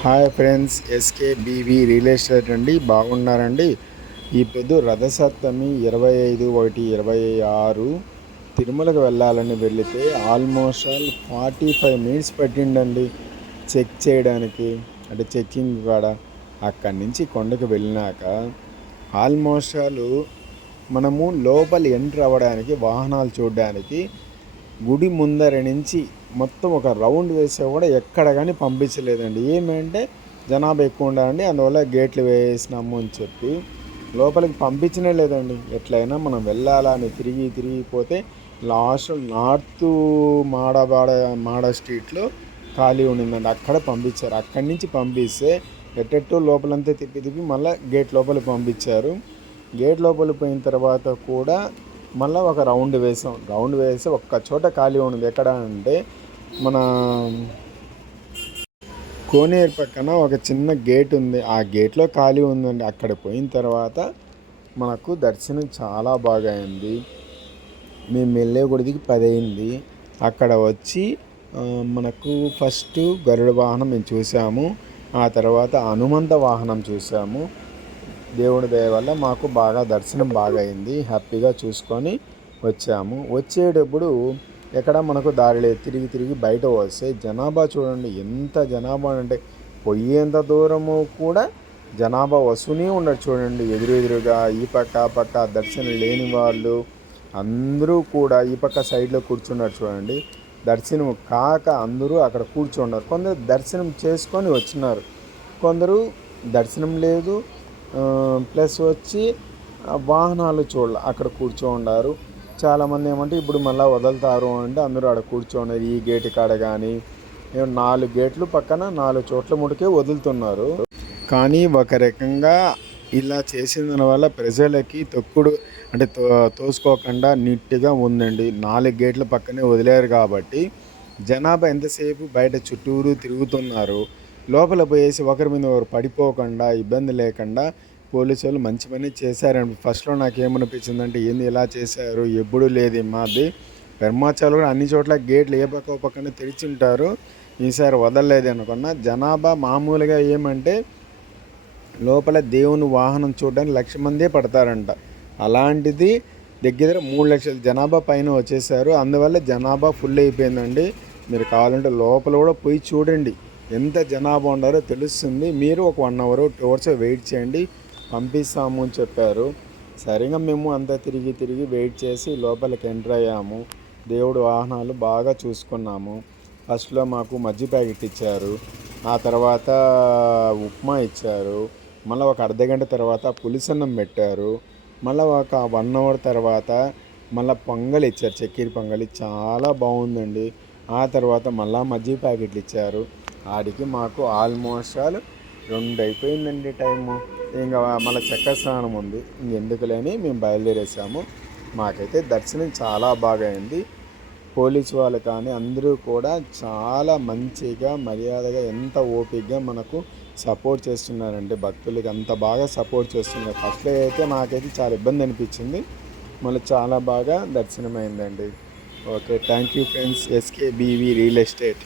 Hi friends, SKBV real estate అండి. బాగున్నారండి. ఈ పొద్దు రథసప్తమి 25/1/26 తిరుమలకు వెళ్ళాలని వెళితే ఆల్మోస్ట్ 45 మినిట్స్ పట్టిండండి చెక్ చేయడానికి. అంటే చెక్కింగ్ కాడ అక్కడి నుంచి కొండకు వెళ్ళినాక ఆల్మోస్ట్ మనము లోపల ఎంటర్ అవ్వడానికి, వాహనాలు చూడడానికి గుడి ముందర నుంచి మొత్తం ఒక రౌండ్ వేసే కూడా ఎక్కడ కానీ పంపించలేదండి. ఏమంటే జనాభా ఎక్కువ ఉండాలండి, అందువల్ల గేట్లు వేసినాము అని చెప్పి లోపలికి పంపించనే లేదండి. ఎట్లయినా మనం వెళ్ళాలని తిరిగిపోతే లాస్ట్ నార్త్ మాడ స్ట్రీట్లో ఖాళీ ఉండిందండి, అక్కడ పంపించారు. అక్కడి నుంచి పంపిస్తే ఎట్టెట్టో లోపలంతా తిప్పి మళ్ళీ గేట్ లోపలికి పంపించారు. గేట్ లోపలికి పోయిన తర్వాత కూడా మళ్ళీ ఒక రౌండ్ వేసి ఒక్క చోట ఖాళీ ఉన్నది. ఎక్కడ అంటే మన కోనేరు పక్కన ఒక చిన్న గేట్ ఉంది, ఆ గేట్లో ఖాళీ ఉందండి. అక్కడ పోయిన తర్వాత మనకు దర్శనం చాలా బాగా అయింది. మేము వెళ్ళే గుడికి 10 అయింది. అక్కడ వచ్చి మనకు ఫస్ట్ గరుడ వాహనం మేము చూసాము, ఆ తర్వాత హనుమంత వాహనం చూసాము. దేవుడి దయ వల్ల మాకు బాగా దర్శనం బాగా అయింది. హ్యాపీగా చూసుకొని వచ్చాము. వచ్చేటప్పుడు ఎక్కడ మనకు దారిలో తిరిగి బయట వస్తే జనాభా చూడండి, ఎంత జనాభా అంటే పోయేంత దూరము కూడా జనాభా వస్తూనే ఉండరు చూడండి. ఎదురుగా ఈ పక్క ఆ పక్క దర్శనం లేని వాళ్ళు అందరూ కూడా ఈ పక్క సైడ్లో కూర్చున్నారు చూడండి. దర్శనం కాక అందరూ అక్కడ కూర్చున్నారు. కొందరు దర్శనం చేసుకొని వచ్చినారు, కొందరు దర్శనం లేదు ప్లస్ వచ్చి వాహనాలు చూడాలి, అక్కడ కూర్చోండారు. చాలామంది ఏమంటే ఇప్పుడు మళ్ళీ వదులుతారు అంటే అందరూ అక్కడ కూర్చోన్నారు. ఈ గేటు కాడ కానీ 4 గేట్లు పక్కన 4 చోట్ల ముడికే వదులుతున్నారు. కానీ ఒక రకంగా ఇలా చేసిన వల్ల ప్రజలకి తొక్కుడు అంటే తోసుకోకుండా నీట్గా ఉందండి. 4 గేట్ల పక్కనే వదిలేరు కాబట్టి జనాభా ఎంతసేపు బయట చుట్టూరు తిరుగుతున్నారు. లోపల పోయేసి ఒకరి మీద ఒకరు పడిపోకుండా ఇబ్బంది లేకుండా పోలీసు వాళ్ళు మంచి పని చేశారండి. ఫస్ట్లో నాకు ఏమనిపించిందంటే ఏంది ఇలా చేశారు, ఎప్పుడూ లేదు మాది బ్రహ్మోత్సవాలు కూడా అన్ని చోట్ల గేట్లు ఏ పక్క పక్కన తెరిచి ఉంటారు, ఈసారి వదలలేదు అనుకున్నా. జనాభా మామూలుగా ఏమంటే లోపల దేవుని వాహనం చూడడానికి 1,00,000 మందే పడతారంట. అలాంటిది దగ్గర 3 లక్షల జనాభా పైన వచ్చేసారు. అందువల్ల జనాభా ఫుల్ అయిపోయిందండి. మీరు కావాలంటే లోపల కూడా పోయి చూడండి, ఎంత జనాభా ఉన్నారో తెలుస్తుంది. మీరు ఒక 1 అవర్ 2 అవర్స్ వెయిట్ చేయండి, పంపిస్తాము అని చెప్పారు. సరిగా మేము అంతా తిరిగి వెయిట్ చేసి లోపలికి ఎంటర్ అయ్యాము. దేవుడు వాహనాలు బాగా చూసుకున్నాము. ఫస్ట్లో మాకు మజ్జి ప్యాకెట్ ఇచ్చారు, ఆ తర్వాత ఉప్మా ఇచ్చారు, మళ్ళీ ఒక అర్ధగంట తర్వాత పులిసన్నం పెట్టారు, మళ్ళీ ఒక 1 అవర్ తర్వాత మళ్ళీ పొంగల్ ఇచ్చారు, చక్కెర పొంగలి చాలా బాగుందండి. ఆ తర్వాత మళ్ళీ మజ్జి ప్యాకెట్లు ఇచ్చారు. ఆడికి మాకు ఆల్మోస్ట్ 2 అయిపోయిందండి టైము. ఇంకా మళ్ళీ చక్కెర స్నానం ఉంది, ఇంకెందుకులేని మేము బయలుదేరేసాము. మాకైతే దర్శనం చాలా బాగా అయింది. పోలీసు వాళ్ళు కానీ అందరూ కూడా చాలా మంచిగా మర్యాదగా ఎంత ఓపికగా మనకు సపోర్ట్ చేస్తున్నారంటే భక్తులకి అంత బాగా సపోర్ట్ చేస్తున్నారు. ఫస్ట్లో అయితే నాకైతే చాలా ఇబ్బంది అనిపించింది, మళ్ళీ చాలా బాగా దర్శనం అయిందండి. Okay, thank you friends. SKBV real estate.